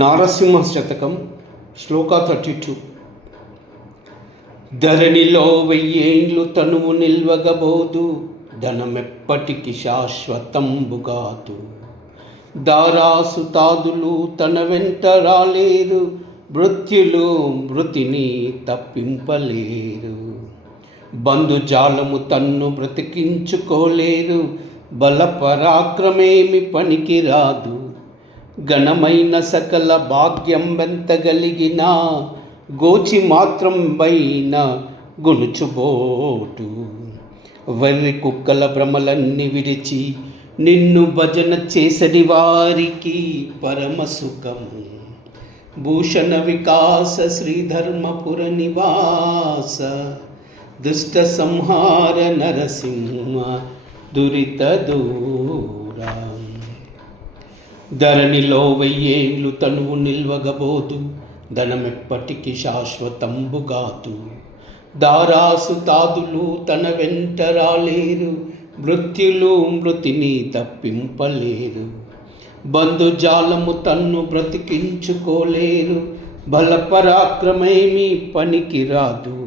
నారసింహ శతకం శ్లోక 32. ధరణిలో 1000 తనువు నిల్వగబోదు, ధనమెప్పటికి శాశ్వతంబుగాదు. దారాసుతాదులు తన వెంట రాలేరు, మృత్యులు మృతిని తప్పింపలేరు. బంధుజాలము తన్ను బ్రతికించుకోలేరు, బలపరాక్రమేమి పనికి రాదు. ఘనమైన సకల భాగ్యం వెంతగలిగిన, గోచి మాత్రం పైన గొనుచుబోటు. వెర్రి కుక్కల భ్రమలన్నీ విడిచి నిన్ను భజన చేసడి వారికి పరమ సుఖము. భూషణ వికాస శ్రీధర్మపుర నివాస, దుష్ట సంహార నరసింహ దురిత దూరా. ధరణిలో 1000 తనువు నిల్వగబోదు, ధనమెప్పటికి శాశ్వతంబుగాదు. దారాసుతాదులు తన వెంట రాలేరు, మృత్యులు మృతిని తప్పింపలేరు. బంధుజాలము తన్ను బ్రతికించుకోలేరు, బలపరాక్రమేమి పనికి రాదు.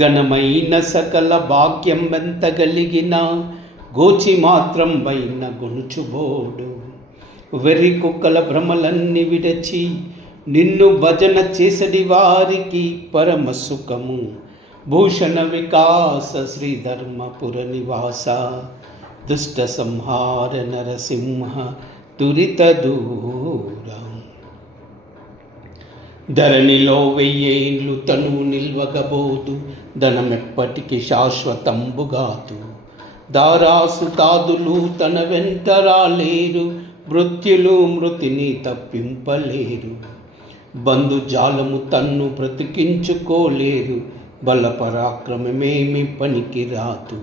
ఘనమైన సకల భాగ్యం వెంతగలిగిన, గోచి మాత్రం పైన గొనుచుబోడు. వెర్రి కుక్కల భ్రమలన్నీ విడచి నిన్ను భజన చేసడి వారికి పరమ సుఖము. భూషణ వికాస శ్రీధర్మపుర నివాస, దుష్ట సంహార నరసింహ దురిత దూర. ధరణిలో 1000 తనువు నిల్వగబోదు, ధనమెప్పటికి శాశ్వతంబుగాదు. దారాసుతాదులు తన వెంట రాలేరు, మృత్యులు మృతిని తప్పింపలేరు. బంధుజాలము తన్ను బ్రతికించుకోలేరు, బలపరాక్రమమేమి పనికి రాదు.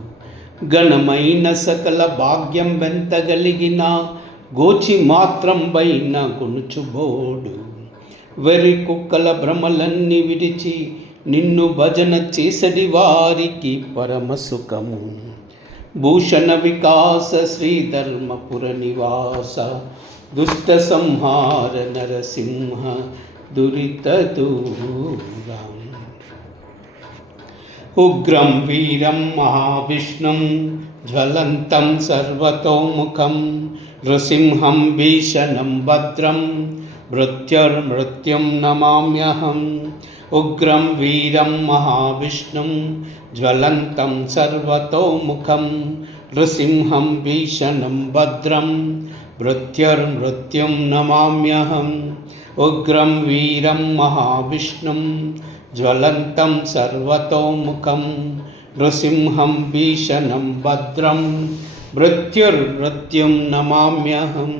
ఘనమైన సకల భాగ్యం వెంతగలిగిన, గోచి మాత్రం పైన గొనుచుబోడు. వెర్రి కుక్కల భ్రమలన్నీ విడిచి నిన్ను భజన చేసడి వారికి పరమ సుఖము. భూషణ వికాస శ్రీధర్మపుర నివాస, దుష్ట సంహార నరసింహ దురిత దూర. ఉగ్రం వీరం మహావిష్ణుం జ్వలంతం సర్వతోముఖం, నృసింహం భీషణం భద్రం మృత్యుర్మృత్యుం నమామ్యహం. ఉగ్రం వీరం మహావిష్ణుం జ్వలంతం సర్వతోముఖం, నృసింహం భీషణం భద్రం మృత్యుర్మృత్యుం నమామ్యహం. ఉగ్రం వీరం మహావిష్ణుం జ్వలంతం సర్వతోముఖం, నృసింహం భీషణం భద్రం మృత్యుర్మృత్యుం నమామ్యహం.